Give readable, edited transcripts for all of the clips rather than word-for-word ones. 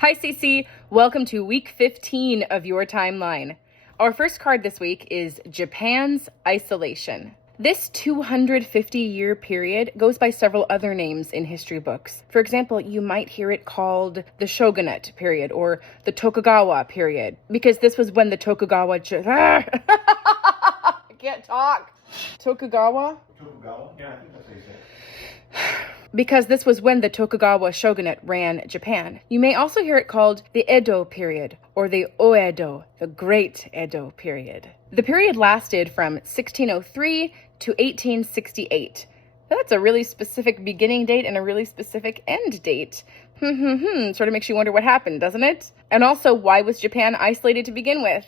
Hi, Cece. Welcome to week 15 of your timeline. Our first card this week is Japan's isolation. This 250-year period goes by several other names in history books. For example, you might hear it called the Shogunate period or the Tokugawa period, because this was when the Tokugawa... I can't talk. Tokugawa? Tokugawa? Yeah, I think that's what you said. Because this was when the Tokugawa shogunate ran Japan. You may also hear it called the Edo period or the Oedo, the Great Edo period. The period lasted from 1603 to 1868. That's a really specific beginning date and a really specific end date. Sort of makes you wonder what happened, doesn't it? And also, why was Japan isolated to begin with?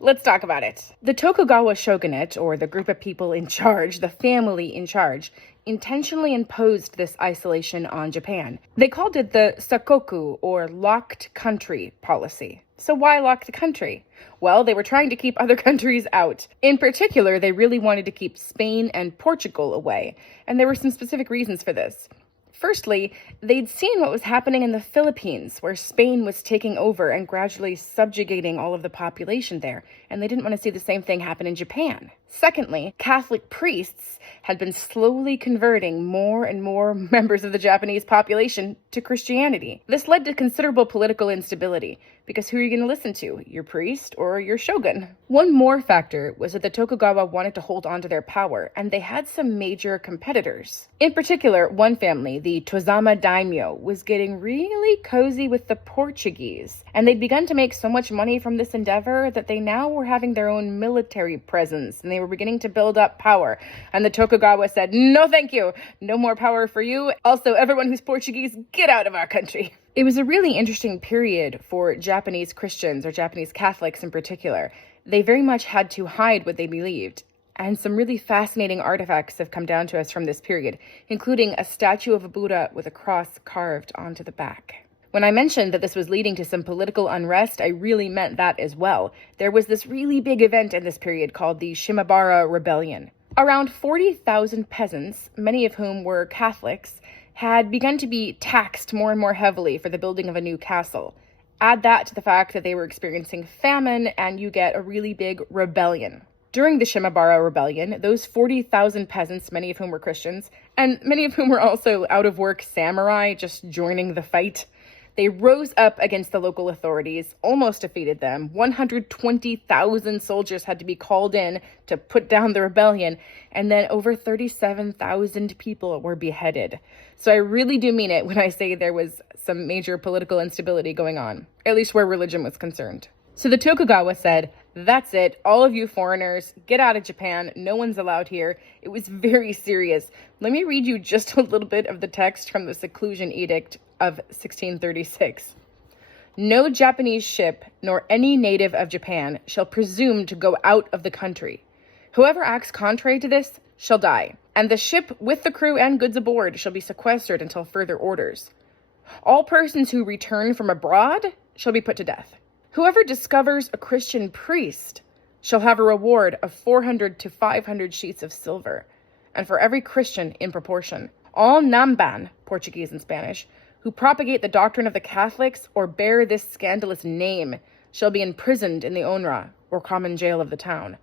Let's talk about it. The Tokugawa shogunate, or the group of people in charge, the family in charge, intentionally imposed this isolation on Japan. They called it the Sakoku, or locked country policy. So why locked country? Well, they were trying to keep other countries out. In particular, they really wanted to keep Spain and Portugal away, and there were some specific reasons for this. Firstly, they'd seen what was happening in the Philippines, where Spain was taking over and gradually subjugating all of the population there, and they didn't want to see the same thing happen in Japan. Secondly, Catholic priests had been slowly converting more and more members of the Japanese population to Christianity. This led to considerable political instability, because who are you going to listen to, your priest or your shogun? One more factor was that the Tokugawa wanted to hold on to their power, and they had some major competitors. In particular, one family, the Tozama daimyo, was getting really cozy with the Portuguese, and they'd begun to make so much money from this endeavor that they now were having their own military presence, and they were beginning to build up power. And the Tokugawa said, "No thank you, no more power for you. Also, everyone who's Portuguese, get out of our country." It was a really interesting period for Japanese Christians, or Japanese Catholics in particular. They very much had to hide what they believed. And some really fascinating artifacts have come down to us from this period, including a statue of a Buddha with a cross carved onto the back. When I mentioned that this was leading to some political unrest, I really meant that as well. There was this really big event in this period called the Shimabara Rebellion. Around 40,000 peasants, many of whom were Catholics, had begun to be taxed more and more heavily for the building of a new castle. Add that to the fact that they were experiencing famine, and you get a really big rebellion. During the Shimabara Rebellion, those 40,000 peasants, many of whom were Christians, and many of whom were also out-of-work samurai just joining the fight, they rose up against the local authorities, almost defeated them. 120,000 soldiers had to be called in to put down the rebellion, and then over 37,000 people were beheaded. So I really do mean it when I say there was some major political instability going on, at least where religion was concerned. So the Tokugawa said, "That's it, all of you foreigners, get out of Japan, no one's allowed here." It was very serious. Let me read you just a little bit of the text from the Seclusion Edict of 1636. "No Japanese ship, nor any native of Japan, shall presume to go out of the country. Whoever acts contrary to this shall die, and the ship with the crew and goods aboard shall be sequestered until further orders. All persons who return from abroad shall be put to death. Whoever discovers a Christian priest shall have a reward of 400 to 500 sheets of silver, and for every Christian in proportion. All Namban, Portuguese and Spanish, who propagate the doctrine of the Catholics or bear this scandalous name shall be imprisoned in the onra, or common jail of the town.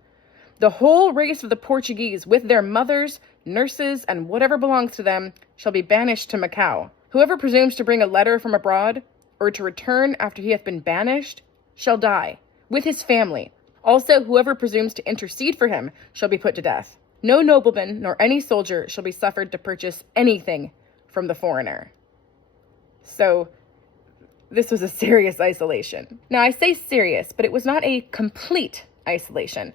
The whole race of the Portuguese, with their mothers, nurses, and whatever belongs to them, shall be banished to Macau. Whoever presumes to bring a letter from abroad, or to return after he hath been banished, shall die, with his family. Also, whoever presumes to intercede for him shall be put to death. No nobleman nor any soldier shall be suffered to purchase anything from the foreigner." So, this was a serious isolation. Now, I say serious, but it was not a complete isolation.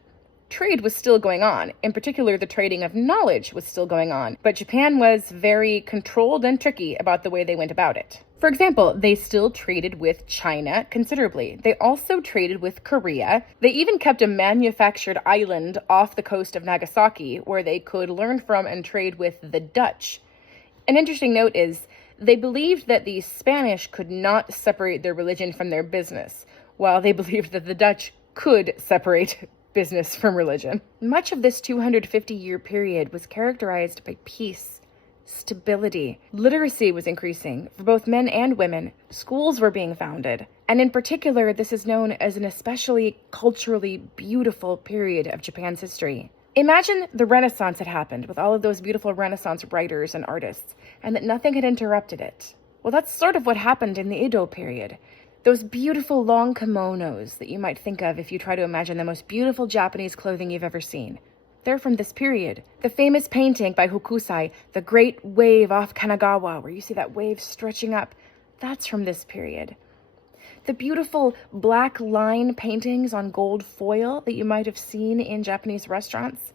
Trade was still going on. In particular, the trading of knowledge was still going on. But Japan was very controlled and tricky about the way they went about it. For example, they still traded with China considerably. They also traded with Korea. They even kept a manufactured island off the coast of Nagasaki where they could learn from and trade with the Dutch. An interesting note is they believed that the Spanish could not separate their religion from their business, while they believed that the Dutch could separate business from religion. Much of this 250-year period was characterized by peace, stability. Literacy was increasing for both men and women. Schools were being founded. And in particular, this is known as an especially culturally beautiful period of Japan's history. Imagine the Renaissance had happened with all of those beautiful Renaissance writers and artists, and that nothing had interrupted it. Well, that's sort of what happened in the Edo period. Those beautiful long kimonos that you might think of if you try to imagine the most beautiful Japanese clothing you've ever seen. They're from this period. The famous painting by Hokusai, The Great Wave off Kanagawa, where you see that wave stretching up, that's from this period. The beautiful black line paintings on gold foil that you might have seen in Japanese restaurants,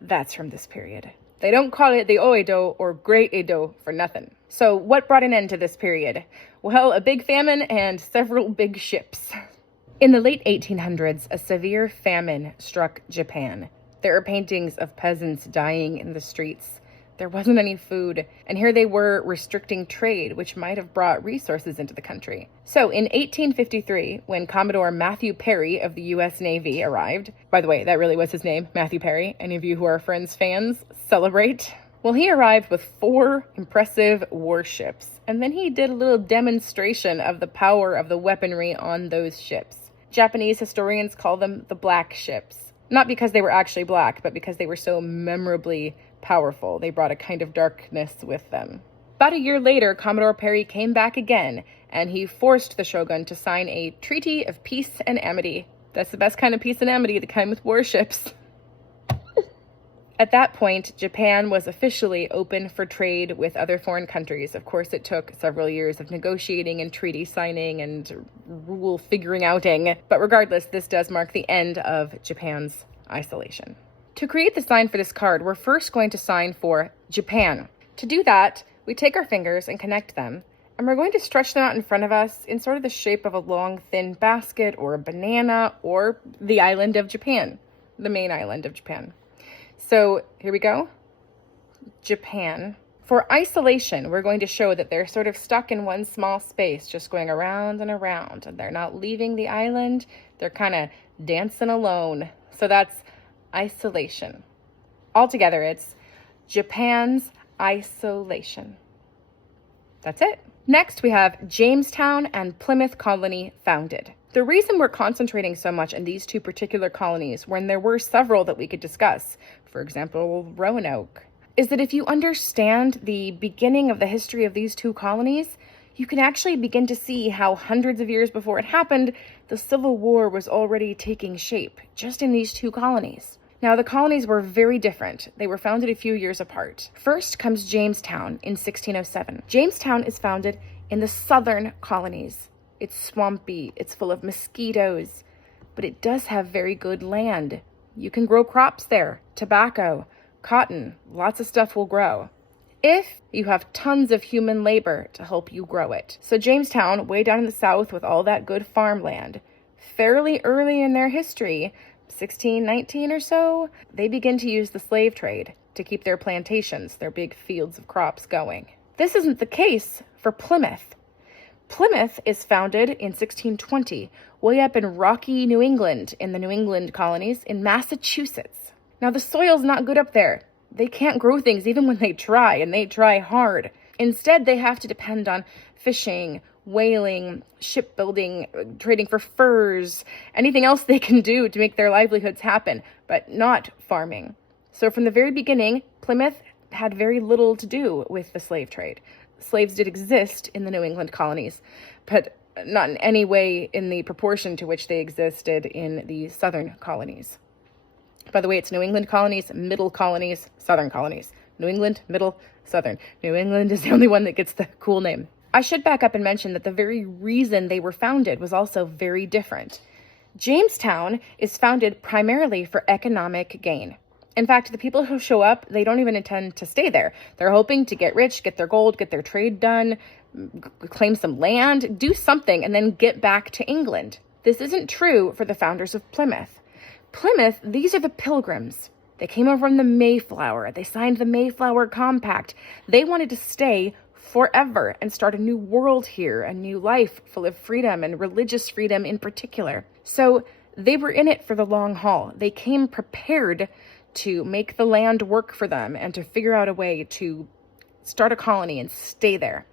that's from this period. They don't call it the Oedo or Great Edo for nothing. So what brought an end to this period? Well, a big famine and several big ships. In the late 1800s, a severe famine struck Japan. There are paintings of peasants dying in the streets. There wasn't any food, and here they were restricting trade, which might have brought resources into the country. So in 1853, when Commodore Matthew Perry of the U.S. Navy arrived, by the way, that really was his name, Matthew Perry. Any of you who are Friends fans, celebrate. Well, he arrived with 4 impressive warships, and then he did a little demonstration of the power of the weaponry on those ships. Japanese historians call them the Black Ships. Not because they were actually black, but because they were so memorably powerful. They brought a kind of darkness with them. About a year later, Commodore Perry came back again, and he forced the shogun to sign a treaty of peace and amity. That's the best kind of peace and amity, the kind with warships. At that point, Japan was officially open for trade with other foreign countries. Of course, it took several years of negotiating and treaty signing and rule figuring outing. But regardless, this does mark the end of Japan's isolation. To create the sign for this card, we're first going to sign for Japan. To do that, we take our fingers and connect them, and we're going to stretch them out in front of us in sort of the shape of a long, thin basket or a banana or the island of Japan, the main island of Japan. So here we go. Japan. For isolation, we're going to show that they're sort of stuck in one small space, just going around and around, and they're not leaving the island. They're kind of dancing alone. So that's isolation. Altogether, it's Japan's isolation. That's it. Next, we have Jamestown and Plymouth colony founded. The reason we're concentrating so much on these 2 particular colonies, when there were several that we could discuss, for example, Roanoke, is that if you understand the beginning of the history of these 2 colonies, you can actually begin to see how hundreds of years before it happened, the Civil War was already taking shape, just in these 2 colonies. Now, the colonies were very different. They were founded a few years apart. First comes Jamestown in 1607. Jamestown is founded in the southern colonies. It's swampy, it's full of mosquitoes, but it does have very good land. You can grow crops there, tobacco, cotton, lots of stuff will grow, if you have tons of human labor to help you grow it. So Jamestown, way down in the south with all that good farmland, fairly early in their history, 1619 or so, they begin to use the slave trade to keep their plantations, their big fields of crops going. This isn't the case for Plymouth. Plymouth is founded in 1620, way up in rocky New England, in the New England colonies in Massachusetts. Now, the soil's not good up there. They can't grow things even when they try, and they try hard. Instead, they have to depend on fishing, whaling, shipbuilding, trading for furs, anything else they can do to make their livelihoods happen, but not farming. So from the very beginning, Plymouth had very little to do with the slave trade. Slaves did exist in the New England colonies, but not in any way in the proportion to which they existed in the southern colonies. By the way, it's New England colonies, middle colonies, southern colonies. New England, middle, southern. New England is the only one that gets the cool name. I should back up and mention that the very reason they were founded was also very different. Jamestown is founded primarily for economic gain. In fact, the people who show up, they don't even intend to stay there. They're hoping to get rich, get their gold, get their trade done, claim some land, do something, and then get back to England. This isn't true for the founders of Plymouth. Plymouth, these are the Pilgrims. They came over on the Mayflower. They signed the Mayflower Compact. They wanted to stay forever and start a new world here, a new life full of freedom and religious freedom in particular. So they were in it for the long haul. They came prepared to make the land work for them and to figure out a way to start a colony and stay there.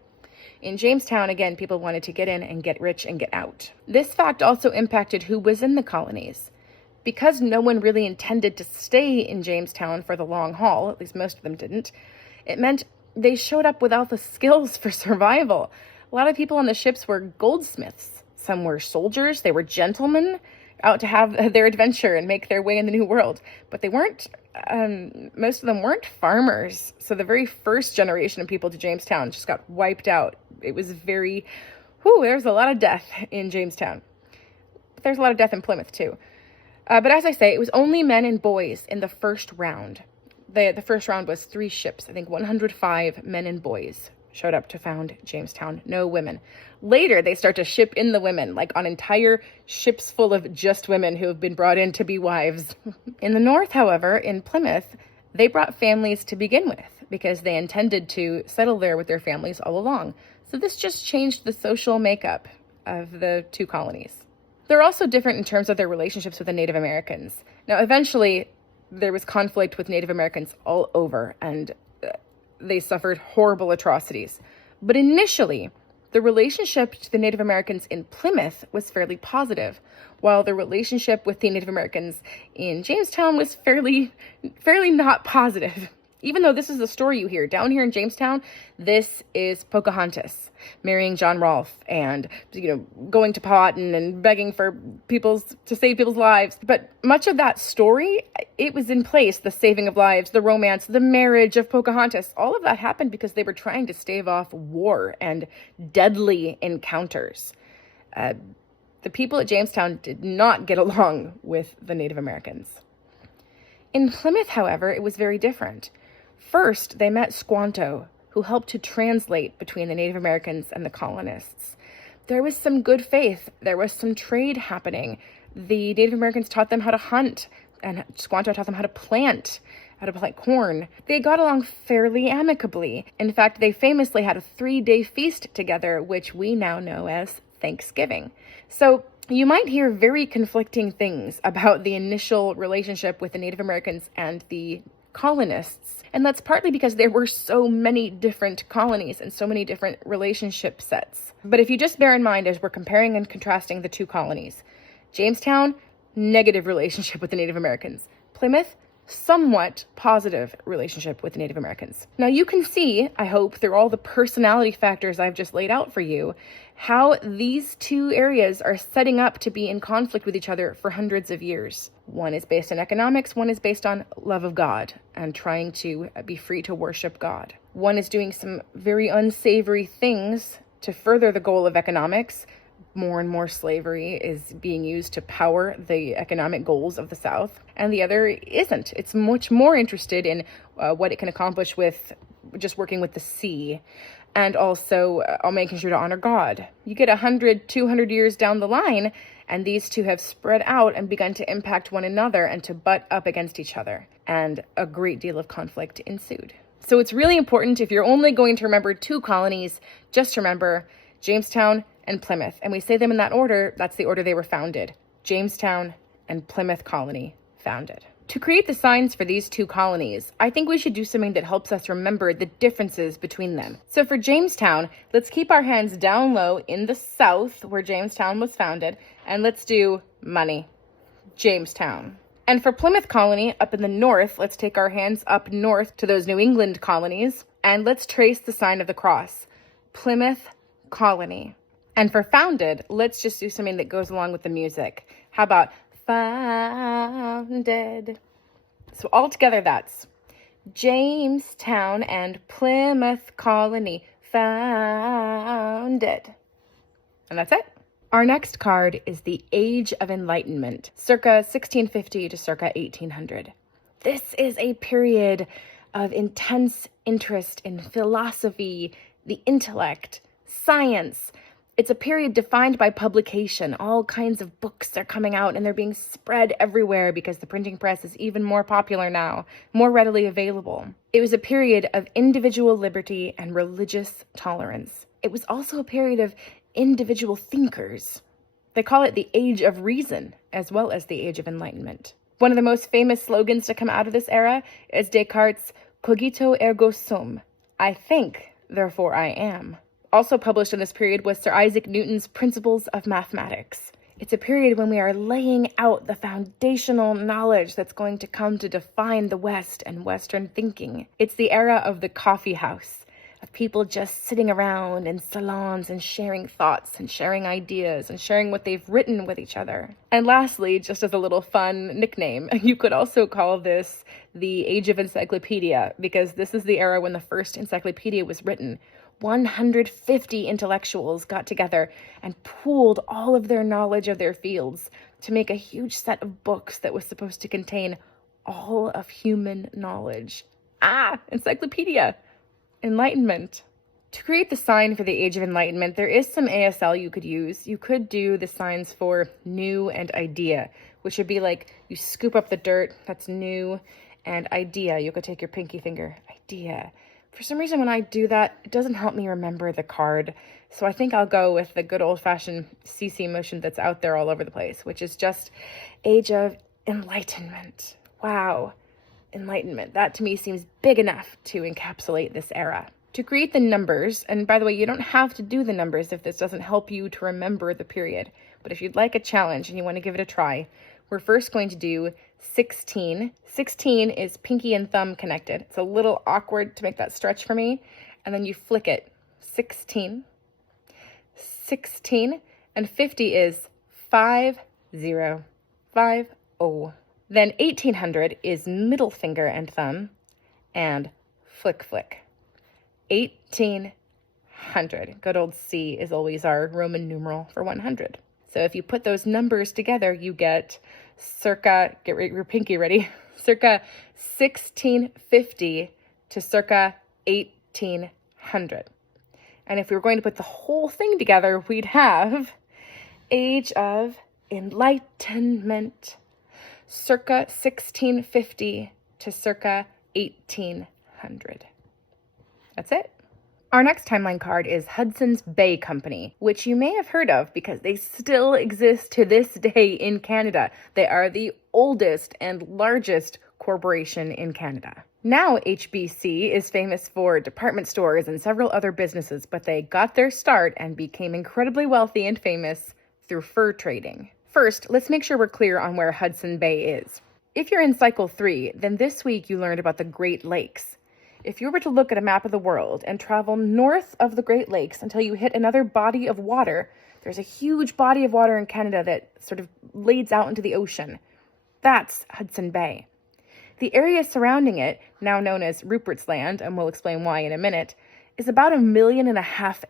In Jamestown, again, people wanted to get in and get rich and get out. This fact also impacted who was in the colonies. Because no one really intended to stay in Jamestown for the long haul, at least most of them didn't, it meant they showed up without the skills for survival. A lot of people on the ships were goldsmiths. Some were soldiers. They were gentlemen out to have their adventure and make their way in the new world. But they weren't, most of them weren't farmers. So the very first generation of people to Jamestown just got wiped out. It was there's a lot of death in Jamestown. There's a lot of death in Plymouth too. But as I say, it was only men and boys in the first round. The first round was 3 ships. I think 105 men and boys showed up to found Jamestown. No women. Later, they start to ship in the women, like on entire ships full of just women who have been brought in to be wives. In the north, however, in Plymouth, they brought families to begin with because they intended to settle there with their families all along. So this just changed the social makeup of the 2 colonies. They're also different in terms of their relationships with the Native Americans. Now, eventually, there was conflict with Native Americans all over, and they suffered horrible atrocities. But initially, the relationship to the Native Americans in Plymouth was fairly positive, while the relationship with the Native Americans in Jamestown was fairly not positive. Even though this is the story you hear, down here in Jamestown, this is Pocahontas marrying John Rolfe and, going to Powhatan and begging for to save people's lives. But much of that story, it was in place, the saving of lives, the romance, the marriage of Pocahontas. All of that happened because they were trying to stave off war and deadly encounters. The people at Jamestown did not get along with the Native Americans. In Plymouth, however, it was very different. First, they met Squanto, who helped to translate between the Native Americans and the colonists. There was some good faith. There was some trade happening. The Native Americans taught them how to hunt, and Squanto taught them how to plant corn. They got along fairly amicably. In fact, they famously had a 3-day feast together, which we now know as Thanksgiving. So you might hear very conflicting things about the initial relationship with the Native Americans and the colonists. And that's partly because there were so many different colonies and so many different relationship sets. But if you just bear in mind as we're comparing and contrasting the 2 colonies, Jamestown, negative relationship with the Native Americans. Plymouth, somewhat positive relationship with the Native Americans. Now you can see, I hope, through all the personality factors I've just laid out for you, how these 2 areas are setting up to be in conflict with each other for hundreds of years. One is based on economics, one is based on love of God and trying to be free to worship God. One is doing some very unsavory things to further the goal of economics. More and more slavery is being used to power the economic goals of the South, and the other isn't. It's much more interested in what it can accomplish with just working with the sea, and also making sure to honor God. You get 100, 200 years down the line, and these 2 have spread out and begun to impact one another and to butt up against each other, and a great deal of conflict ensued. So it's really important, if you're only going to remember 2 colonies, just remember Jamestown and Plymouth. And we say them in that order. That's the order they were founded. Jamestown and Plymouth Colony founded. To create the signs for these 2 colonies, I think we should do something that helps us remember the differences between them. So for Jamestown, let's keep our hands down low in the south where Jamestown was founded, and let's do money. Jamestown. And for Plymouth Colony, up in the north, let's take our hands up north to those New England colonies, and let's trace the sign of the cross. Plymouth Colony. And for founded, let's just do something that goes along with the music. How about founded? So all together, that's Jamestown and Plymouth Colony founded. And that's it. Our next card is the Age of Enlightenment, circa 1650 to circa 1800. This is a period of intense interest in philosophy, the intellect, science. It's a period defined by publication. All kinds of books are coming out and they're being spread everywhere because the printing press is even more popular now, more readily available. It was a period of individual liberty and religious tolerance. It was also a period of individual thinkers. They call it the Age of Reason, as well as the Age of Enlightenment. One of the most famous slogans to come out of this era is Descartes' cogito ergo sum. I think, therefore I am. Also published in this period was Sir Isaac Newton's Principles of Mathematics. It's a period when we are laying out the foundational knowledge that's going to come to define the West and Western thinking. It's the era of the coffee house, of people just sitting around in salons and sharing thoughts and sharing ideas and sharing what they've written with each other. And lastly, just as a little fun nickname, you could also call this the Age of Encyclopedia, because this is the era when the first encyclopedia was written. 150 intellectuals got together and pooled all of their knowledge of their fields to make a huge set of books that was supposed to contain all of human knowledge. Encyclopedia. Enlightenment. To create the sign for the Age of Enlightenment, there is some ASL you could use. You could do the signs for new and idea, which would be like you scoop up the dirt, that's new, and idea. You could take your pinky finger, idea. For some reason, when I do that, it doesn't help me remember the card. So I think I'll go with the good old-fashioned CC motion that's out there all over the place, which is just Age of Enlightenment. Wow. Enlightenment. That to me seems big enough to encapsulate this era. To create the numbers, and by the way, you don't have to do the numbers if this doesn't help you to remember the period, but if you'd like a challenge and you want to give it a try, we're first going to do 16. 16 is pinky and thumb connected. It's a little awkward to make that stretch for me. And then you flick it. 16. 16. And 50 is 50. 50. Then 1800 is middle finger and thumb. And flick, flick. 1800. Good old C is always our Roman numeral for 100. So if you put those numbers together, you get circa, get your pinky ready, circa 1650 to circa 1800. And if we were going to put the whole thing together, we'd have Age of Enlightenment, circa 1650 to circa 1800. That's it. Our next timeline card is Hudson's Bay Company, which you may have heard of because they still exist to this day in Canada. They are the oldest and largest corporation in Canada. Now HBC is famous for department stores and several other businesses, but they got their start and became incredibly wealthy and famous through fur trading. First, let's make sure we're clear on where Hudson Bay is. If you're in Cycle 3, then this week you learned about the Great Lakes. If you were to look at a map of the world and travel north of the Great Lakes until you hit another body of water, there's a huge body of water in Canada that sort of leads out into the ocean. That's Hudson Bay. The area surrounding it, now known as Rupert's Land, and we'll explain why in a minute, is about 1.5 million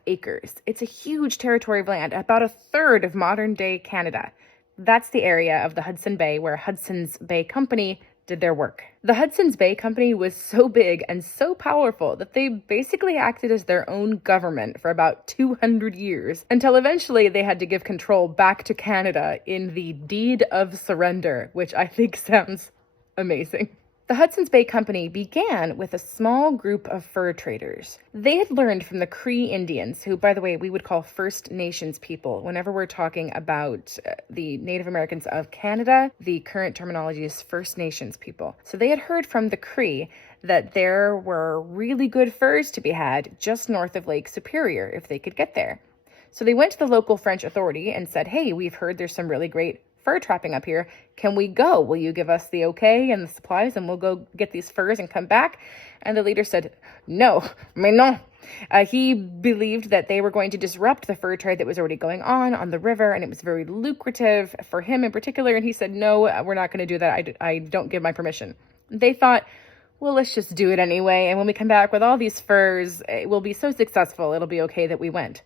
acres. It's a huge territory of land, about a third of modern-day Canada. That's the area of the Hudson Bay where Hudson's Bay Company did their work. The Hudson's Bay Company was so big and so powerful that they basically acted as their own government for about 200 years, until eventually they had to give control back to Canada in the Deed of Surrender, which I think sounds amazing. The Hudson's Bay Company began with a small group of fur traders. They had learned from the Cree Indians, who, by the way, we would call First Nations people. Whenever we're talking about the Native Americans of Canada, the current terminology is First Nations people. So they had heard from the Cree that there were really good furs to be had just north of Lake Superior if they could get there. So they went to the local French authority and said, hey, we've heard there's some really great fur trapping up here. Can we go? Will you give us the okay and the supplies and we'll go get these furs and come back? And the leader said, no, mais non. He believed that they were going to disrupt the fur trade that was already going on the river, and it was very lucrative for him in particular. And he said, no, we're not going to do that. I don't give my permission. They thought, well, let's just do it anyway. And when we come back with all these furs, it will be so successful. It'll be okay that we went.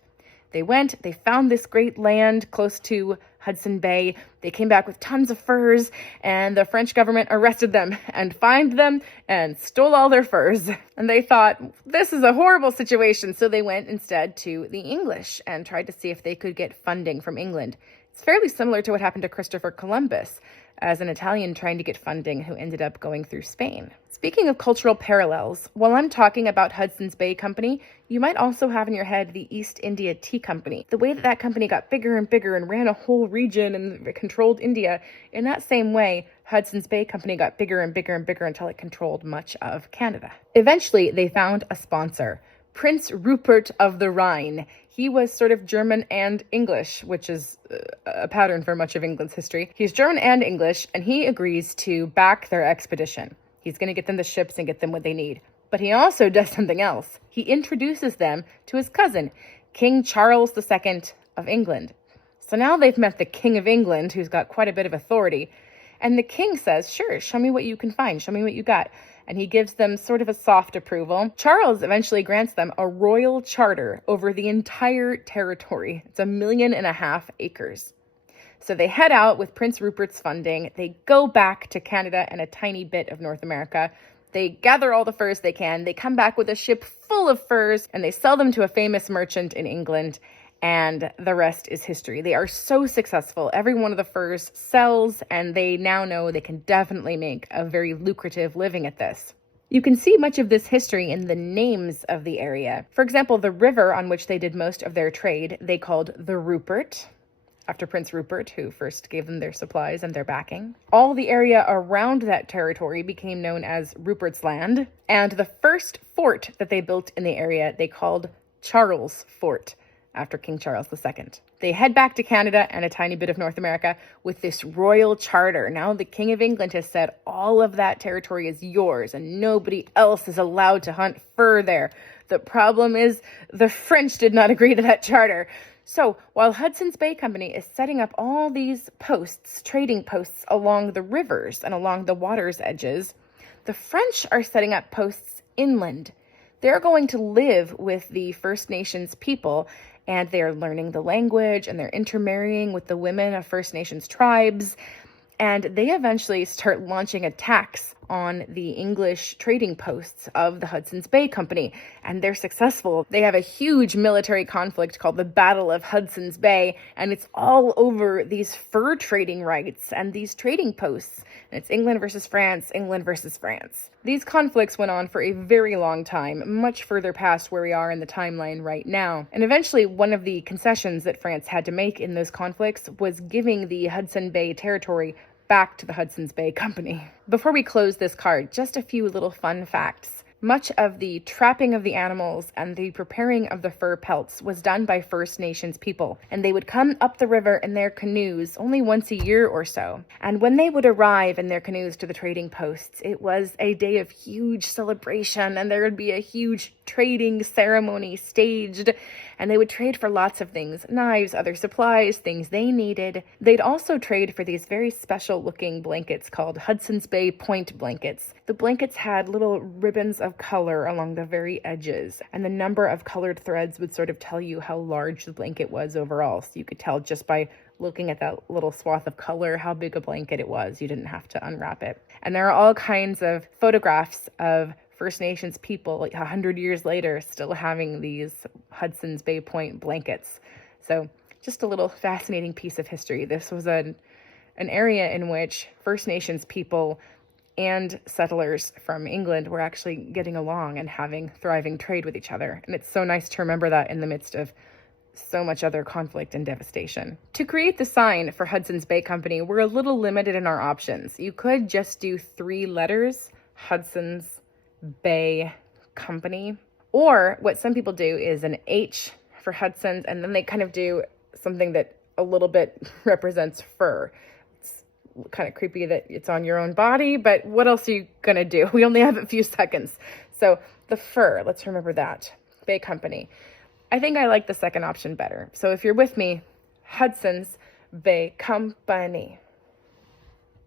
They went, they found this great land close to Hudson Bay. They came back with tons of furs, and the French government arrested them and fined them and stole all their furs. And they thought, this is a horrible situation. So they went instead to the English and tried to see if they could get funding from England. It's fairly similar to what happened to Christopher Columbus. as an Italian trying to get funding who ended up going through Spain. Speaking of cultural parallels, while I'm talking about Hudson's Bay Company, you might also have in your head the East India Tea Company. The way that that company got bigger and bigger and ran a whole region and controlled India, in that same way, Hudson's Bay Company got bigger and bigger and bigger until it controlled much of Canada. Eventually, they found a sponsor, Prince Rupert of the Rhine. He was sort of German and English, which is a pattern for much of England's history. He's German and English, and he agrees to back their expedition. He's going to get them the ships and get them what they need. But he also does something else. He introduces them to his cousin, King Charles II of England. So now they've met the King of England, who's got quite a bit of authority. And the king says, sure, show me what you can find. Show me what you got. And he gives them sort of a soft approval. Charles eventually grants them a royal charter over the entire territory. It's 1.5 million acres. So they head out with Prince Rupert's funding. They go back to Canada and a tiny bit of North America. They gather all the furs they can. They come back with a ship full of furs and they sell them to a famous merchant in England. And the rest is history. They are so successful. Every one of the furs sells, and they now know they can definitely make a very lucrative living at this. You can see much of this history in the names of the area. For example, the river on which they did most of their trade, they called the Rupert, after Prince Rupert, who first gave them their supplies and their backing. All the area around that territory became known as Rupert's Land, and the first fort that they built in the area, they called Charles Fort, after King Charles II. They head back to Canada and a tiny bit of North America with this royal charter. Now the King of England has said all of that territory is yours and nobody else is allowed to hunt fur there. The problem is the French did not agree to that charter. So while Hudson's Bay Company is setting up all these posts, trading posts along the rivers and along the water's edges, the French are setting up posts inland. They're going to live with the First Nations people, and they're learning the language, and they're intermarrying with the women of First Nations tribes. And they eventually start launching attacks on the English trading posts of the Hudson's Bay Company, and they're successful. They have a huge military conflict called the Battle of Hudson's Bay, and it's all over these fur trading rights and these trading posts. And it's England versus France, England versus France. These conflicts went on for a very long time, much further past where we are in the timeline right now. And eventually, one of the concessions that France had to make in those conflicts was giving the Hudson Bay territory back to the Hudson's Bay Company. Before we close this card, just a few little fun facts. Much of the trapping of the animals and the preparing of the fur pelts was done by First Nations people, and they would come up the river in their canoes only once a year or so. And when they would arrive in their canoes to the trading posts, it was a day of huge celebration, and there would be a huge trading ceremony staged, and they would trade for lots of things, knives, other supplies, things they needed. They'd also trade for these very special looking blankets called Hudson's Bay Point blankets. The blankets had little ribbons of color along the very edges, and the number of colored threads would sort of tell you how large the blanket was overall. So you could tell just by looking at that little swath of color how big a blanket it was. You didn't have to unwrap it. And there are all kinds of photographs of First Nations people 100 years later still having these Hudson's Bay Point blankets. So just a little fascinating piece of history. This was an area in which First Nations people and settlers from England were actually getting along and having thriving trade with each other. And it's so nice to remember that in the midst of so much other conflict and devastation. To create the sign for Hudson's Bay Company, we're a little limited in our options. You could just do 3 letters, Hudson's Bay Company, or what some people do is an H for Hudson's, and then they kind of do something that a little bit represents fur. It's kind of creepy that it's on your own body, but what else are you gonna do? We only have a few seconds. So the fur, let's remember that. Bay Company. I think I like the second option better. So if you're with me, Hudson's Bay Company.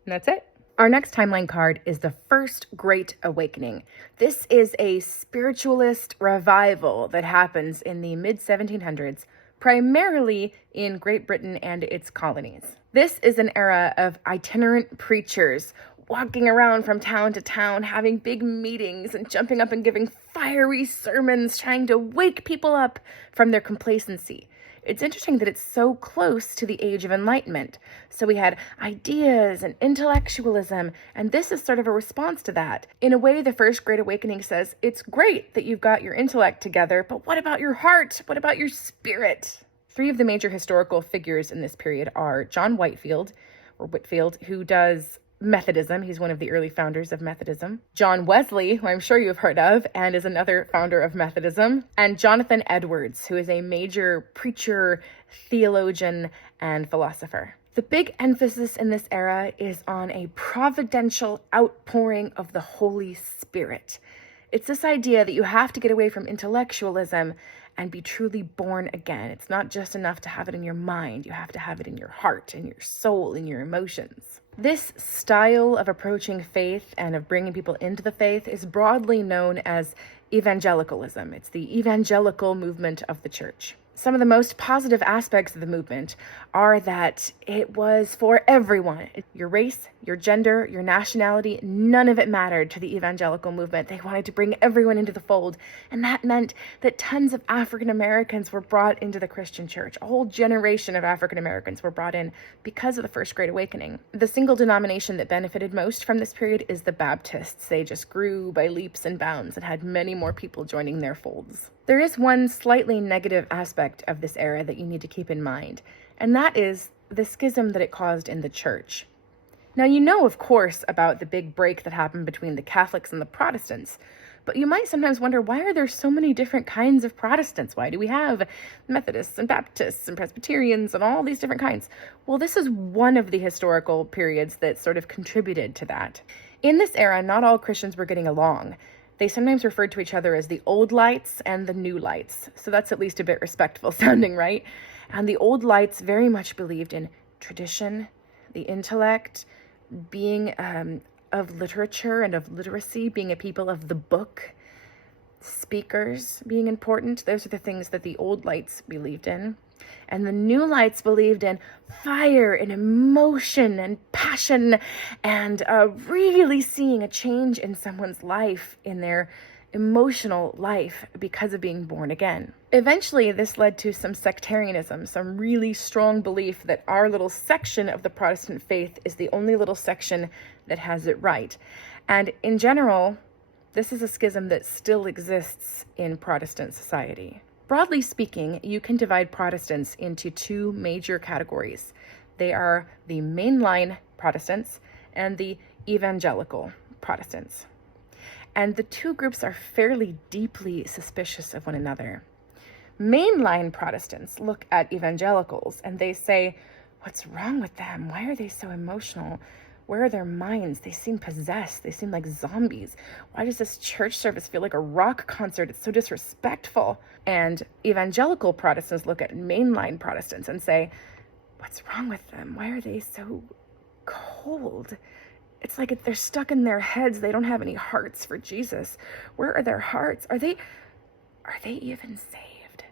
And that's it. Our next timeline card is the First Great Awakening. This is a spiritualist revival that happens in the mid-1700s, primarily in Great Britain and its colonies. This is an era of itinerant preachers walking around from town to town, having big meetings and jumping up and giving fiery sermons, trying to wake people up from their complacency. It's interesting that it's so close to the Age of Enlightenment. So we had ideas and intellectualism, and this is sort of a response to that. In a way, the First Great Awakening says, it's great that you've got your intellect together, but what about your heart? What about your spirit? Three of the major historical figures in this period are John Whitefield, who does Methodism. He's one of the early founders of Methodism. John Wesley, who I'm sure you've heard of, and is another founder of Methodism. And Jonathan Edwards, who is a major preacher, theologian, and philosopher. The big emphasis in this era is on a providential outpouring of the Holy Spirit. It's this idea that you have to get away from intellectualism and be truly born again. It's not just enough to have it in your mind. You have to have it in your heart, in your soul, in your emotions. This style of approaching faith and of bringing people into the faith is broadly known as evangelicalism. It's the evangelical movement of the church. Some of the most positive aspects of the movement are that it was for everyone. Your race, your gender, your nationality, none of it mattered to the evangelical movement. They wanted to bring everyone into the fold. And that meant that tons of African Americans were brought into the Christian church. A whole generation of African Americans were brought in because of the First Great Awakening. The single denomination that benefited most from this period is the Baptists. They just grew by leaps and bounds and had many more people joining their folds. There is one slightly negative aspect of this era that you need to keep in mind, and that is the schism that it caused in the church. Now, you know, of course, about the big break that happened between the Catholics and the Protestants, but you might sometimes wonder, why are there so many different kinds of Protestants? Why do we have Methodists and Baptists and Presbyterians and all these different kinds? Well, this is one of the historical periods that sort of contributed to that. In this era, not all Christians were getting along. They sometimes referred to each other as the old lights and the new lights. So that's at least a bit respectful sounding, right? And the old lights very much believed in tradition, the intellect, being of literature and of literacy, being a people of the book, speakers being important. Those are the things that the old lights believed in. And the new lights believed in fire and emotion and passion and really seeing a change in someone's life, in their emotional life, because of being born again. Eventually, this led to some sectarianism, some really strong belief that our little section of the Protestant faith is the only little section that has it right. And in general, this is a schism that still exists in Protestant society. Broadly speaking, you can divide Protestants into two major categories. They are the mainline Protestants and the evangelical Protestants. And the two groups are fairly deeply suspicious of one another. Mainline Protestants look at evangelicals and they say, what's wrong with them? Why are they so emotional? Where are their minds? They seem possessed. They seem like zombies. Why does this church service feel like a rock concert? It's so disrespectful. And evangelical Protestants look at mainline Protestants and say, what's wrong with them? Why are they so cold? It's like they're stuck in their heads. They don't have any hearts for Jesus. Where are their hearts? Are they even saved?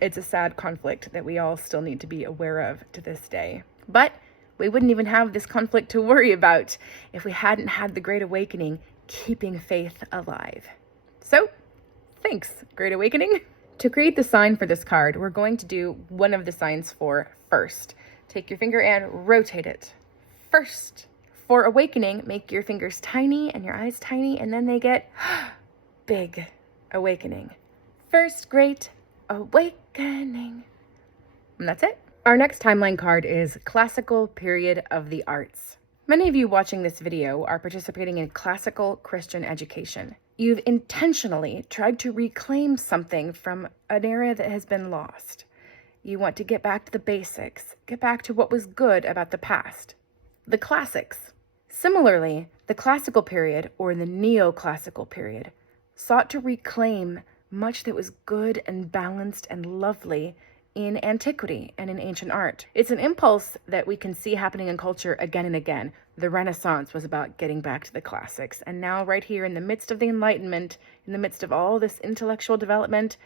It's a sad conflict that we all still need to be aware of to this day. But we wouldn't even have this conflict to worry about if we hadn't had the Great Awakening keeping faith alive. So, thanks, Great Awakening. To create the sign for this card, we're going to do one of the signs for first. Take your finger and rotate it. First. For awakening, make your fingers tiny and your eyes tiny, and then they get big. Awakening. First Great Awakening. And that's it. Our next timeline card is Classical Period of the Arts. Many of you watching this video are participating in classical Christian education. You've intentionally tried to reclaim something from an era that has been lost. You want to get back to the basics, get back to what was good about the past. The classics. Similarly, the classical period, or the neoclassical period, sought to reclaim much that was good and balanced and lovely in antiquity and in ancient art. It's an impulse that we can see happening in culture again and again. The Renaissance was about getting back to the classics. And now right here in the midst of the Enlightenment, in the midst of all this intellectual development,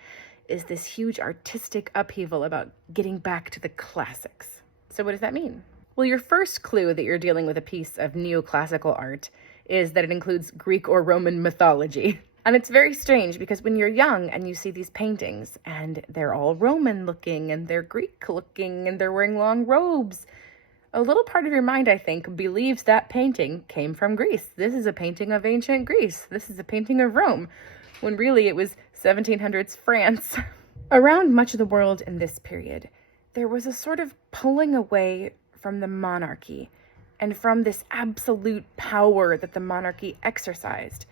is this huge artistic upheaval about getting back to the classics. So what does that mean? Well, your first clue that you're dealing with a piece of neoclassical art is that it includes Greek or Roman mythology. And it's very strange because when you're young and you see these paintings and they're all Roman looking and they're Greek looking and they're wearing long robes, a little part of your mind, I think, believes that painting came from Greece. This is a painting of ancient Greece. This is a painting of Rome, when really it was 1700s France. Around much of the world in this period, there was a sort of pulling away from the monarchy and from this absolute power that the monarchy exercised.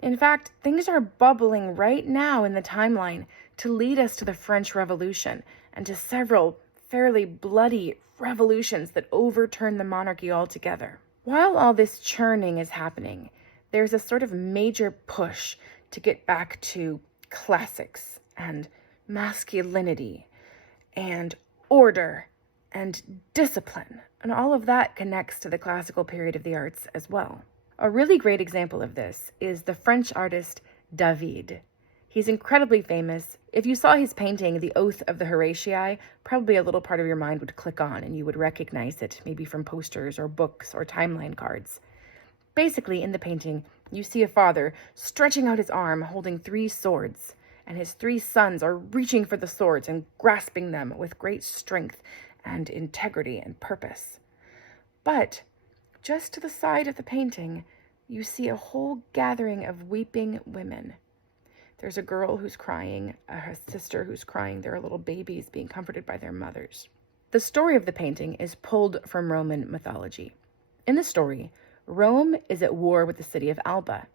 In fact, things are bubbling right now in the timeline to lead us to the French Revolution and to several fairly bloody revolutions that overturn the monarchy altogether. While all this churning is happening, there's a sort of major push to get back to classics and masculinity and order and discipline, and all of that connects to the classical period of the arts as well. A really great example of this is the French artist David. He's incredibly famous. If you saw his painting, The Oath of the Horatii, probably a little part of your mind would click on and you would recognize it, maybe from posters or books or timeline cards. Basically, in the painting, you see a father stretching out his arm holding 3 swords, and his 3 sons are reaching for the swords and grasping them with great strength and integrity and purpose. But just to the side of the painting, you see a whole gathering of weeping women. There's a girl who's crying, a sister who's crying. There are little babies being comforted by their mothers. The story of the painting is pulled from Roman mythology. In the story, Rome is at war with the city of Alba,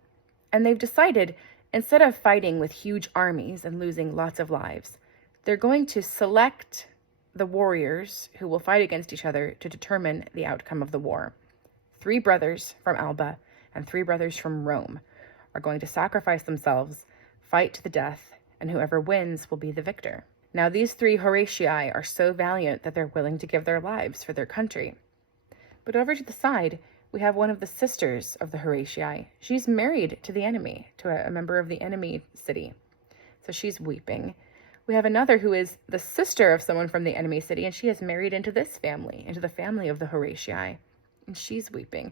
and they've decided, instead of fighting with huge armies and losing lots of lives, they're going to select the warriors who will fight against each other to determine the outcome of the war. 3 brothers from Alba and 3 brothers from Rome are going to sacrifice themselves, fight to the death, and whoever wins will be the victor. Now, these 3 Horatii are so valiant that they're willing to give their lives for their country. But over to the side, we have one of the sisters of the Horatii. She's married to the enemy, to a member of the enemy city. So she's weeping. We have another who is the sister of someone from the enemy city, and she is married into this family, into the family of the Horatii, and she's weeping.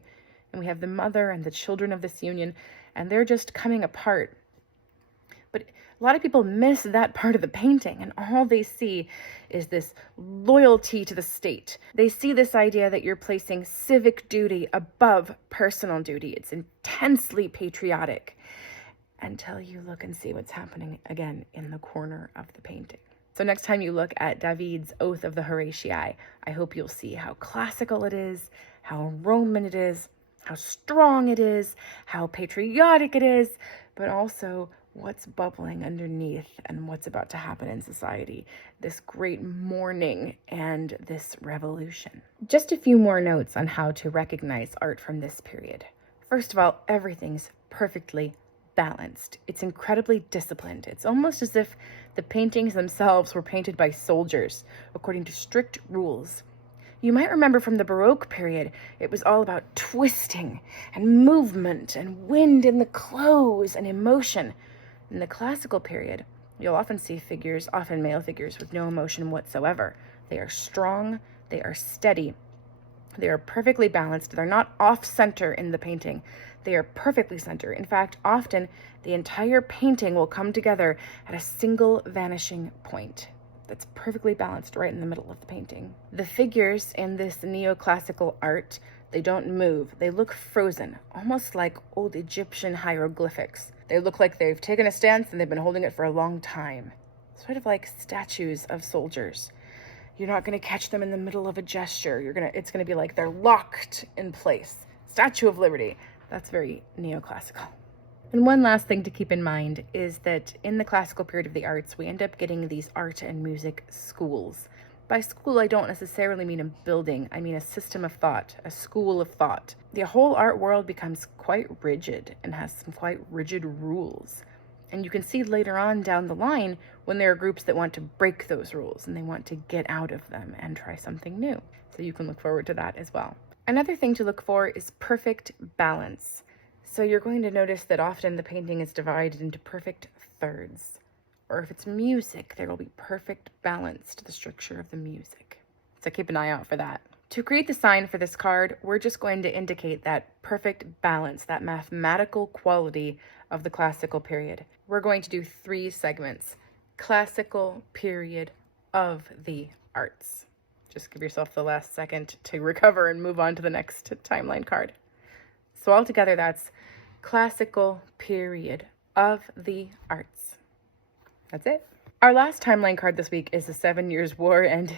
And we have the mother and the children of this union, and they're just coming apart. But a lot of people miss that part of the painting, and all they see is this loyalty to the state. They see this idea that you're placing civic duty above personal duty. It's intensely patriotic, until you look and see what's happening again in the corner of the painting. So next time you look at David's Oath of the Horatii, I hope you'll see how classical it is, how Roman it is, how strong it is, how patriotic it is, but also what's bubbling underneath and what's about to happen in society, this great mourning and this revolution. Just a few more notes on how to recognize art from this period. First of all, everything's perfectly balanced. It's incredibly disciplined. It's almost as if the paintings themselves were painted by soldiers according to strict rules. You might remember from the Baroque period, it was all about twisting and movement and wind in the clothes and emotion. In the classical period, you'll often see figures, often male figures, with no emotion whatsoever. They are strong, they are steady, they are perfectly balanced. They're not off-center in the painting. They are perfectly center. In fact, often the entire painting will come together at a single vanishing point that's perfectly balanced right in the middle of the painting. The figures in this neoclassical art, they don't move. They look frozen, almost like old Egyptian hieroglyphics. They look like they've taken a stance and they've been holding it for a long time. Sort of like statues of soldiers. You're not going to catch them in the middle of a gesture. It's going to be like they're locked in place. Statue of Liberty. That's very neoclassical. And one last thing to keep in mind is that in the classical period of the arts, we end up getting these art and music schools. By school, I don't necessarily mean a building. I mean a system of thought, a school of thought. The whole art world becomes quite rigid and has some quite rigid rules. And you can see later on down the line when there are groups that want to break those rules and they want to get out of them and try something new. So you can look forward to that as well. Another thing to look for is perfect balance. So you're going to notice that often the painting is divided into perfect thirds. Or if it's music, there will be perfect balance to the structure of the music. So keep an eye out for that. To create the sign for this card, we're just going to indicate that perfect balance, that mathematical quality of the classical period. We're going to do 3 segments. Classical period of the arts. Just give yourself the last second to recover and move on to the next timeline card. So altogether, that's classical period of the arts. That's it. Our last timeline card this week is the 7 Years' War, and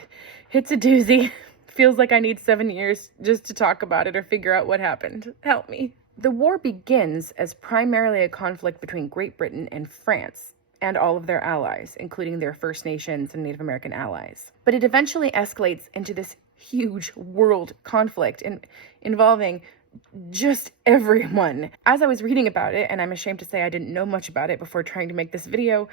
it's a doozy. Feels like I need 7 years just to talk about it or figure out what happened. Help me. The war begins as primarily a conflict between Great Britain and France and all of their allies, including their First Nations and Native American allies. But it eventually escalates into this huge world conflict involving just everyone. As I was reading about it, and I'm ashamed to say I didn't know much about it before trying to make this video,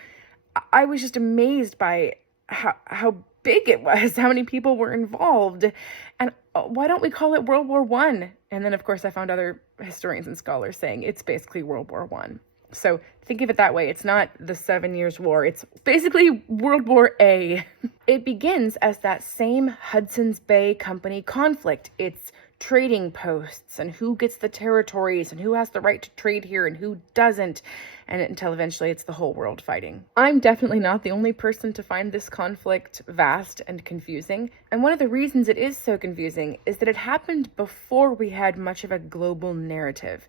I was just amazed by how big it was, how many people were involved, and why don't we call it World War I? And then, of course, I found other historians and scholars saying it's basically World War I. So think of it that way. It's not the 7 Years' War. It's basically World War A. It begins as that same Hudson's Bay Company conflict. It's trading posts and who gets the territories and who has the right to trade here and who doesn't, and until eventually it's the whole world fighting. I'm definitely not the only person to find this conflict vast and confusing, and one of the reasons it is so confusing is that it happened before we had much of a global narrative.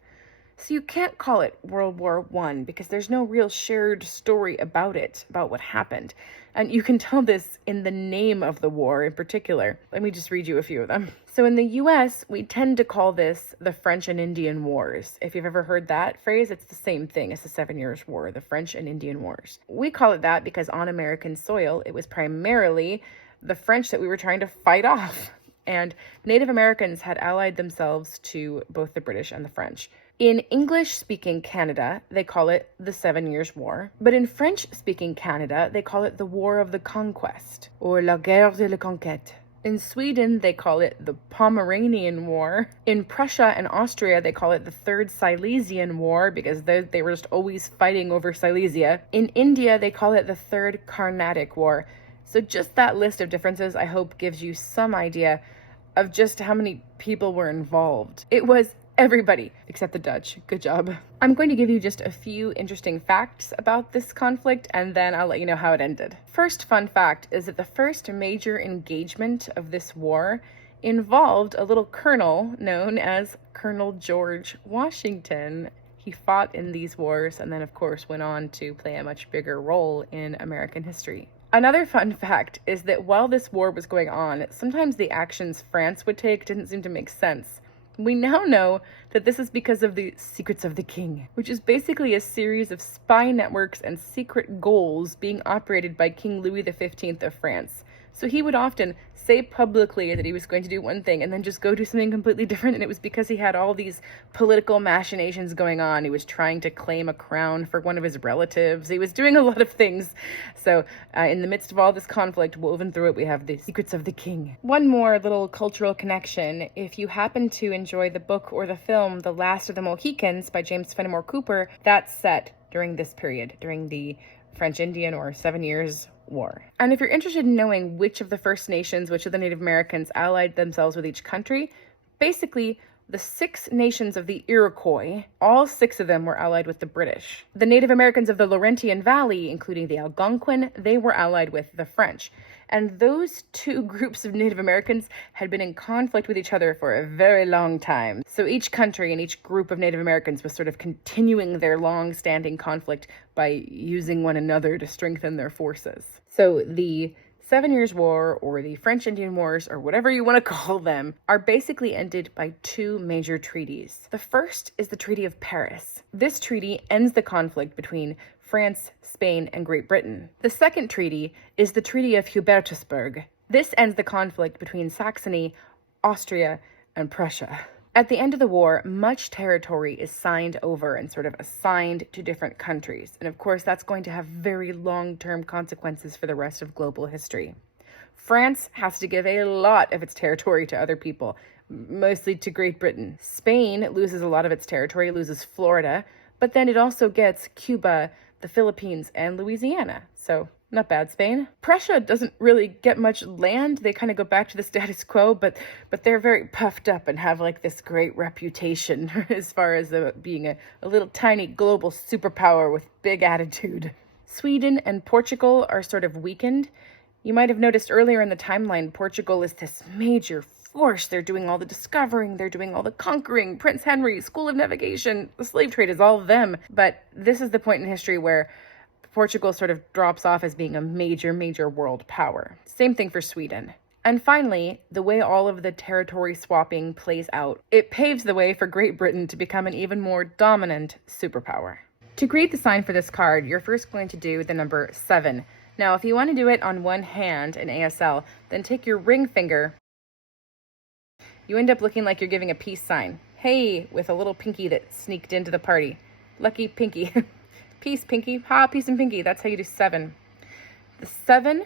So you can't call it World War I because there's no real shared story about it, about what happened. And you can tell this in the name of the war in particular. Let me just read you a few of them. So in the US, we tend to call this the French and Indian Wars. If you've ever heard that phrase, it's the same thing as the 7 Years' War, the French and Indian Wars. We call it that because on American soil, it was primarily the French that we were trying to fight off. And Native Americans had allied themselves to both the British and the French. In English-speaking Canada, they call it the 7 Years' War. But in French-speaking Canada, they call it the War of the Conquest, or la guerre de la conquête. In Sweden, they call it the Pomeranian War. In Prussia and Austria, they call it the Third Silesian War because they were just always fighting over Silesia. In India, they call it the Third Carnatic War. So just that list of differences, I hope, gives you some idea of just how many people were involved. It was everybody except the Dutch. Good job. I'm going to give you just a few interesting facts about this conflict, and then I'll let you know how it ended. First fun fact is that the first major engagement of this war involved a little colonel known as Colonel George Washington. He fought in these wars and then, of course, went on to play a much bigger role in American history. Another fun fact is that while this war was going on, sometimes the actions France would take didn't seem to make sense. We now know that this is because of the Secrets of the King, which is basically a series of spy networks and secret goals being operated by King Louis XV of France. So he would often say publicly that he was going to do one thing and then just go do something completely different, and it was because he had all these political machinations going on. He was trying to claim a crown for one of his relatives. He was doing a lot of things. So in the midst of all this conflict, woven through it, we have the Secrets of the King. One more little cultural connection. If you happen to enjoy the book or the film The Last of the Mohicans by James Fenimore Cooper, that's set during this period, during the French-Indian or 7 Years' War. And if you're interested in knowing which of the First Nations, which of the Native Americans allied themselves with each country, basically the 6 nations of the Iroquois, all 6 of them were allied with the British. The Native Americans of the Laurentian Valley, including the Algonquin, they were allied with the French. And those 2 groups of Native Americans had been in conflict with each other for a very long time. So each country and each group of Native Americans was sort of continuing their long-standing conflict by using one another to strengthen their forces. So the 7 Years' War, or the French-Indian Wars, or whatever you want to call them, are basically ended by 2 major treaties. The first is the Treaty of Paris. This treaty ends the conflict between France, Spain, and Great Britain. The second treaty is the Treaty of Hubertusburg. This ends the conflict between Saxony, Austria, and Prussia. At the end of the war, much territory is signed over and sort of assigned to different countries. And of course, that's going to have very long-term consequences for the rest of global history. France has to give a lot of its territory to other people, mostly to Great Britain. Spain loses a lot of its territory, loses Florida, but then it also gets Cuba, the Philippines, and Louisiana. So Not bad, Spain. Prussia doesn't really get much land. They kind of go back to the status quo, but they're very puffed up and have like this great reputation as far as being a little tiny global superpower with big attitude. Sweden and Portugal are sort of weakened. You might have noticed earlier in the timeline, Portugal is this major force. They're doing all the discovering, they're doing all the conquering. Prince Henry, School of Navigation, the slave trade is all of them. But this is the point in history where Portugal sort of drops off as being a major world power. Same thing for Sweden. And finally, the way all of the territory swapping plays out, it paves the way for Great Britain to become an even more dominant superpower. To create the sign for this card, you're first going to do the number 7. Now, if you want to do it on one hand in ASL, then take your ring finger. You end up looking like you're giving a peace sign. Hey, with a little pinky that sneaked into the party. Lucky pinky. Peace, pinky. Peace and pinky. That's how you do 7. The 7,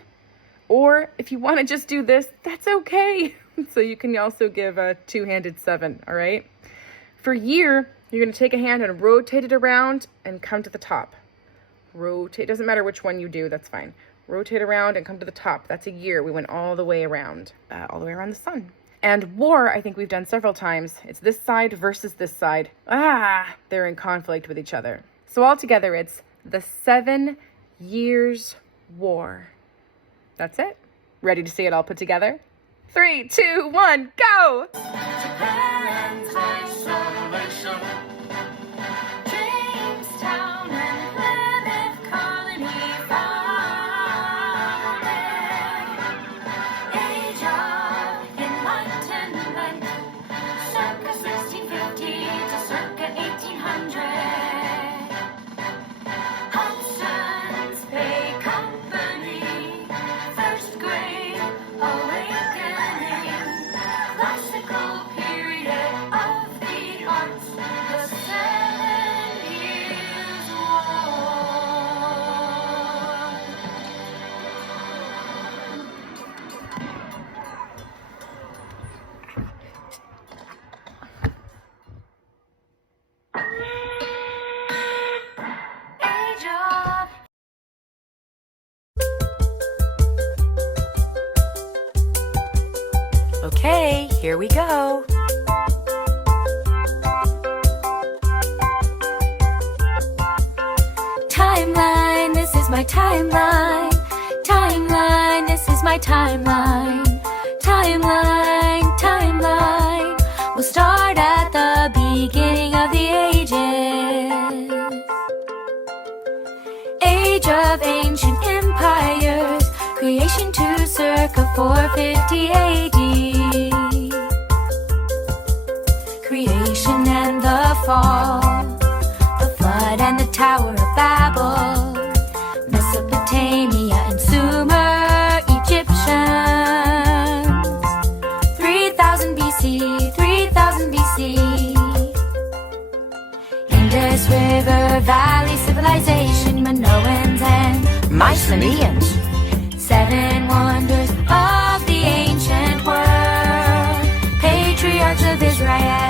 or if you want to just do this, that's okay. So you can also give a two-handed 7, all right? For year, you're going to take a hand and rotate it around and come to the top. Rotate. Doesn't matter which one you do. That's fine. Rotate around and come to the top. That's a year. We went all the way around the sun. And war, I think we've done several times. It's this side versus this side. They're in conflict with each other. So altogether, it's the 7 Years' War. That's it. Ready to see it all put together? 3, 2, 1, go! Japan's isolation. Jamestown and Plymouth colony founded. Age of Enlightenment. Circa 1650 to circa 1800. Hudson's Bay Company. First great awakening. Classical period of the arts. The 7 Years' War. Age of Okay, here we go. Timeline, this is my timeline. Timeline, this is my timeline. Timeline, timeline. We'll start at the beginning of the ages. Age of ancient empires. Creation to circa 450 AD. Creation and the fall. The flood and the Tower of Babel. Mesopotamia and Sumer Egyptians. 3000 BC, 3000 BC. Indus River Valley Civilization. Minoans and Mycenaeans. 7 wonders of the ancient world. Patriarchs of Israel.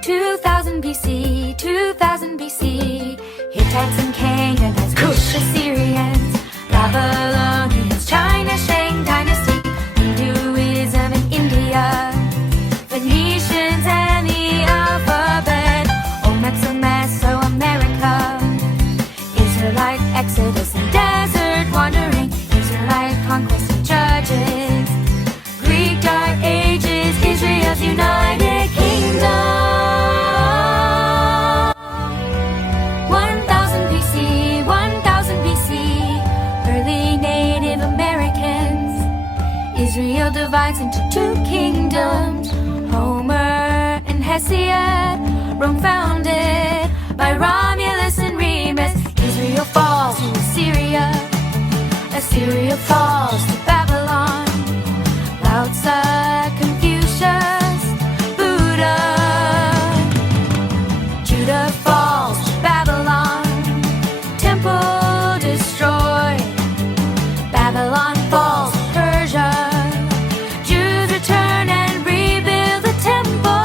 2000 BC, 2000 BC. Hittites and Canaanites, Kush, Assyrians, Babylonians, China, Shang Dynasty, Hinduism in India, Phoenicians and the alphabet, Olmecs of Mesoamerica, Israelite exodus and desert wandering, Israelite conquest and judges, Greek dark ages, Israel's United Kingdom. 1000 BC, 1000 BC, early Native Americans. Israel divides into 2 kingdoms, Homer and Hesiod. Rome founded by Romulus and Remus. Israel falls to Assyria. Assyria falls to Babylon. Lao Tzu, Confucius, Buddha. Judah falls to Babylon. Temple destroyed. Babylon falls to Persia. Jews return and rebuild the temple.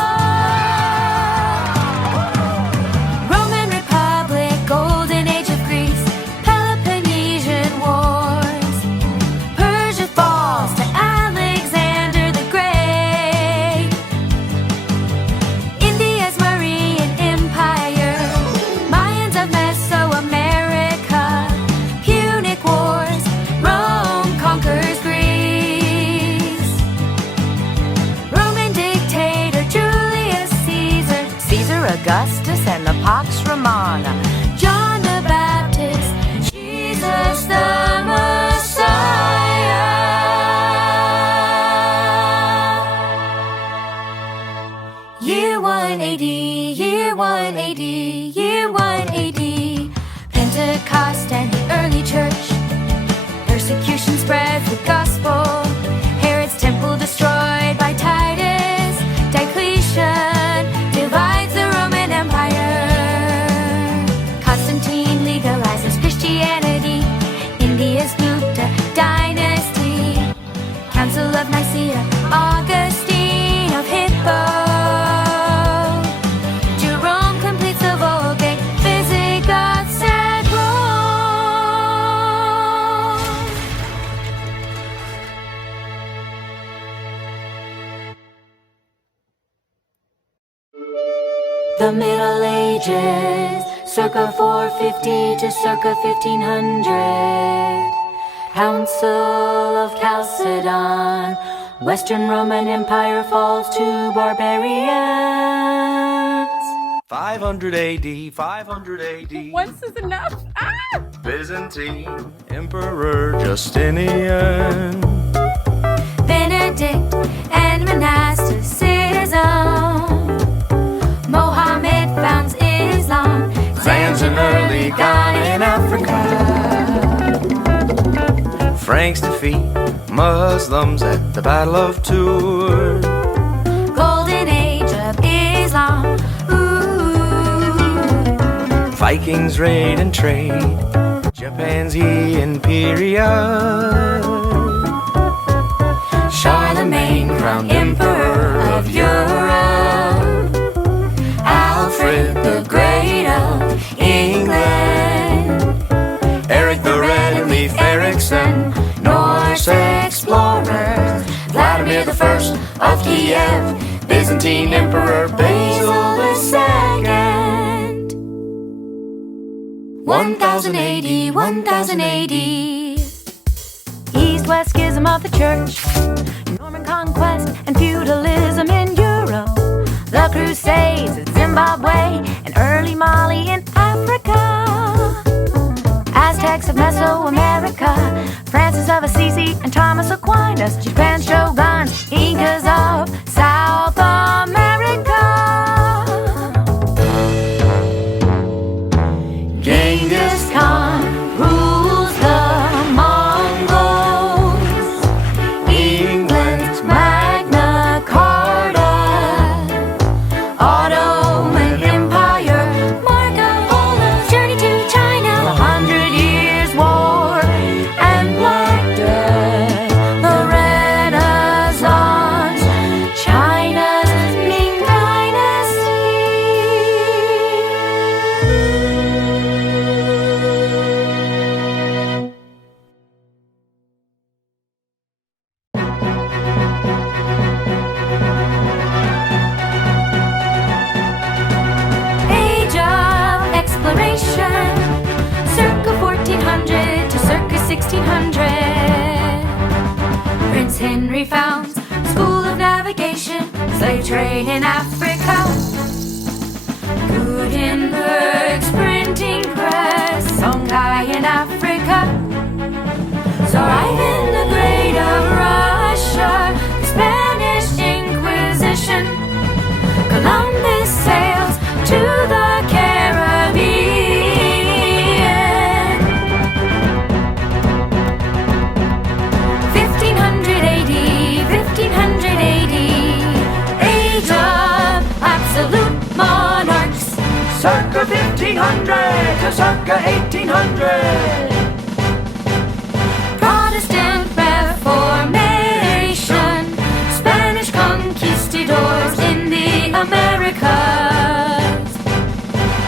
Roman Republic, Golden Age of Greece. Augustus and the Pax Romana, John the Baptist, Jesus the Messiah. Year 180, year 180, year 180. Pentecost and the early church. Persecution spreads the gospel. Herod's temple destroyed by Titus. Diocletian divides the Roman Empire. Constantine legalizes Christianity. India's Gupta dynasty. Council of Nicaea, Augustine of Hippo. Jerome completes the Vulgate. Visigoths at Rome. The Middle Ages, circa 450 to circa 1500. Council of Chalcedon, Western Roman Empire falls to barbarians. 500 AD, 500 AD. Once is enough. Ah! Byzantine Emperor Justinian. Benedict and monasticism. Mohammed founds Islam. Clans in early Ghana in Africa. Franks defeat Muslims at the Battle of Tours. Golden Age of Islam. Ooh. Vikings raid and trade. Japan's imperial. Charlemagne crowned Emperor of Europe. Alfred the Great of England. Eric the Red and Leif Erikson, Norse explorers. Vladimir the First of Kiev, Byzantine Emperor Basil the Second. 1080, 1080. East-West schism of the church, Norman conquest and feudalism in Europe, the Crusades in Zimbabwe and early Mali in Africa, Aztecs of Mesoamerica, Francis of Assisi and Thomas Aquinas, Japan's shoguns, Incas of South America. Genghis Khan rules the Mongols. England's Magna Carta. Ottoman Empire. Marco Polo's journey to China. The 100 Years' War and Black Death. The Renaissance. China's Ming Dynasty. Age of exploration, circa 1400 to circa 1600. Prince Henry founds School of Navigation, slave trade in Africa. Gutenberg's printing press, Songhai in Africa. Tsar Ivan the Great of Russia, the Spanish Inquisition. Columbus sails to the Caribbean. 1580, 1580. Age of absolute monarchs. Circa 1500 to circa 1800. Protestant Reformation. Spanish conquistadors in the Americas.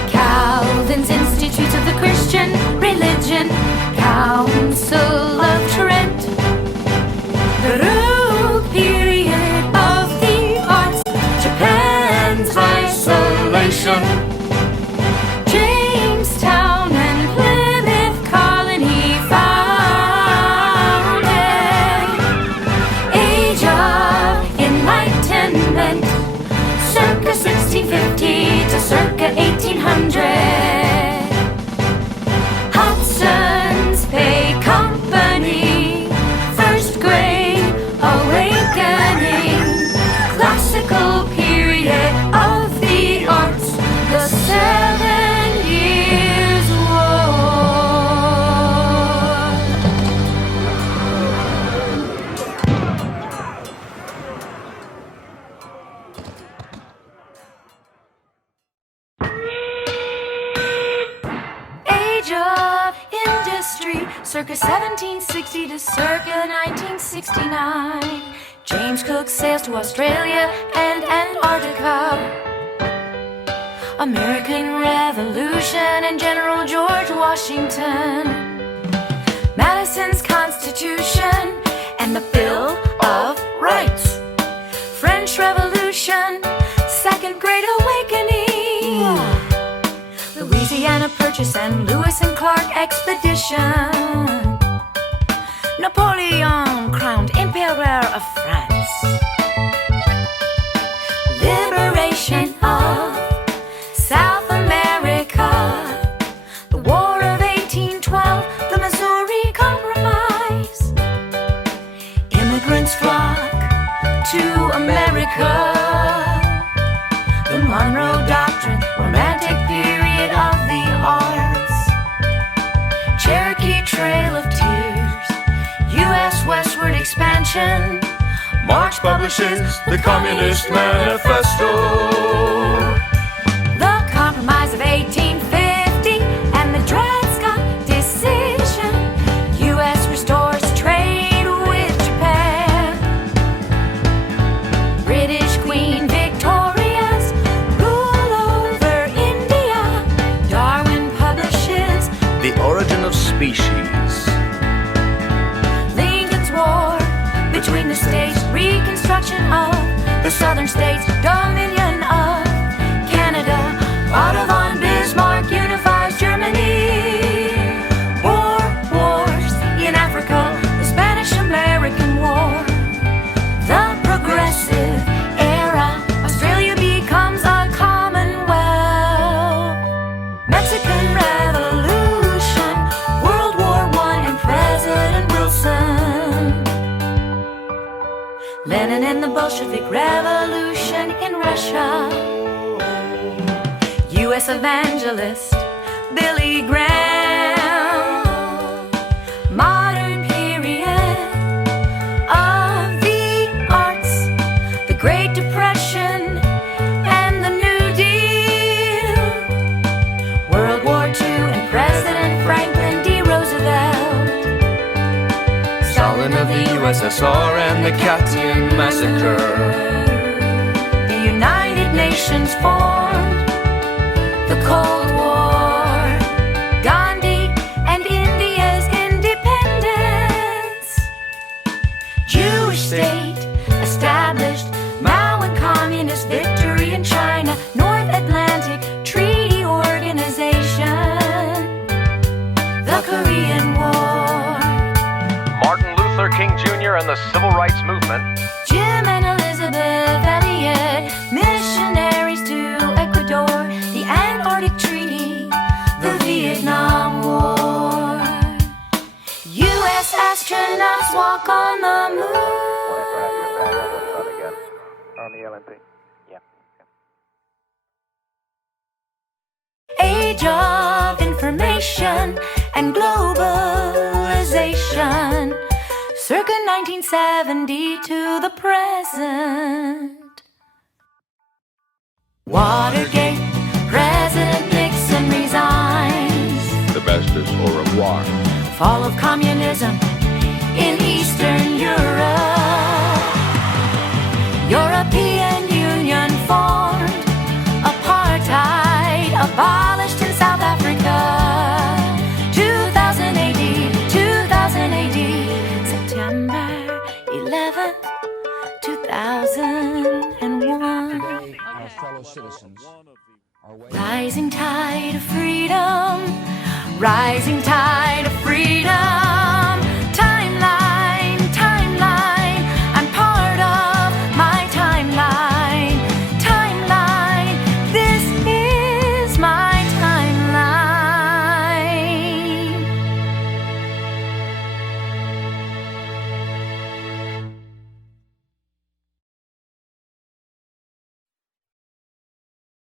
Calvin's Institutes of the Christian Religion. Council of Trent. The Baroque period of the arts. Japan's isolation. Jamestown and Plymouth circa 1760 to circa 1969. James Cook sails to Australia and Antarctica. American Revolution and General George Washington. Madison's Constitution and the Bill of Rights. French Revolution, Second Great Awakening. Louisiana Purchase and Lewis and Clark Expedition. Napoleon crowned Emperor of France. Liberation of South America. The War of 1812, the Missouri Compromise. Immigrants flock to America. The Monroe Doctrine, romantic period of the arts. Cherokee Trail of Tears, U.S. westward expansion. Marx publishes the Communist Manifesto. The Compromise of 1850 and the Dred Scott Decision. U.S. restores trade with Japan. British Queen Victoria's rule over India. Darwin publishes The Origin of Species. Lincoln's War between the states. Reconstruction of the southern states. Dominion of Canada. Otto von Bismarck unifies Germany. Wars in Africa. The Spanish-American War. The Progressive Era. Australia becomes a commonwealth. Mexican Revolution. World War I and President Wilson. Lenin and the Bolshevik Revolution in Russia. U.S. evangelist Billy Graham. Modern period of the arts. The Great Depression and the New Deal. World War II and President Franklin D. Roosevelt. Stalin of the USSR and the Katyn Massacre. The United Nations formed. The Cold War. Gandhi and India's independence. Jewish state established. Mao and communist victory in China. North Atlantic Treaty Organization. The Korean War. Martin Luther King Jr. and the Civil Rights Movement. Jim and Elizabeth Elliot, missionaries to Ecuador, the Antarctic Treaty, the Vietnam War. U.S. astronauts walk on the moon. On the LNP. Yeah. Age of information and globalization, circa 1970 to the present. Watergate, President Nixon resigns. The bestest au revoir. Fall of communism in Eastern Europe. European Union formed. Apartheid abolished in South Africa. 2000 AD, 2000 AD, September 11th, 2001. Our fellow citizens are waiting. Rising tide of freedom, rising tide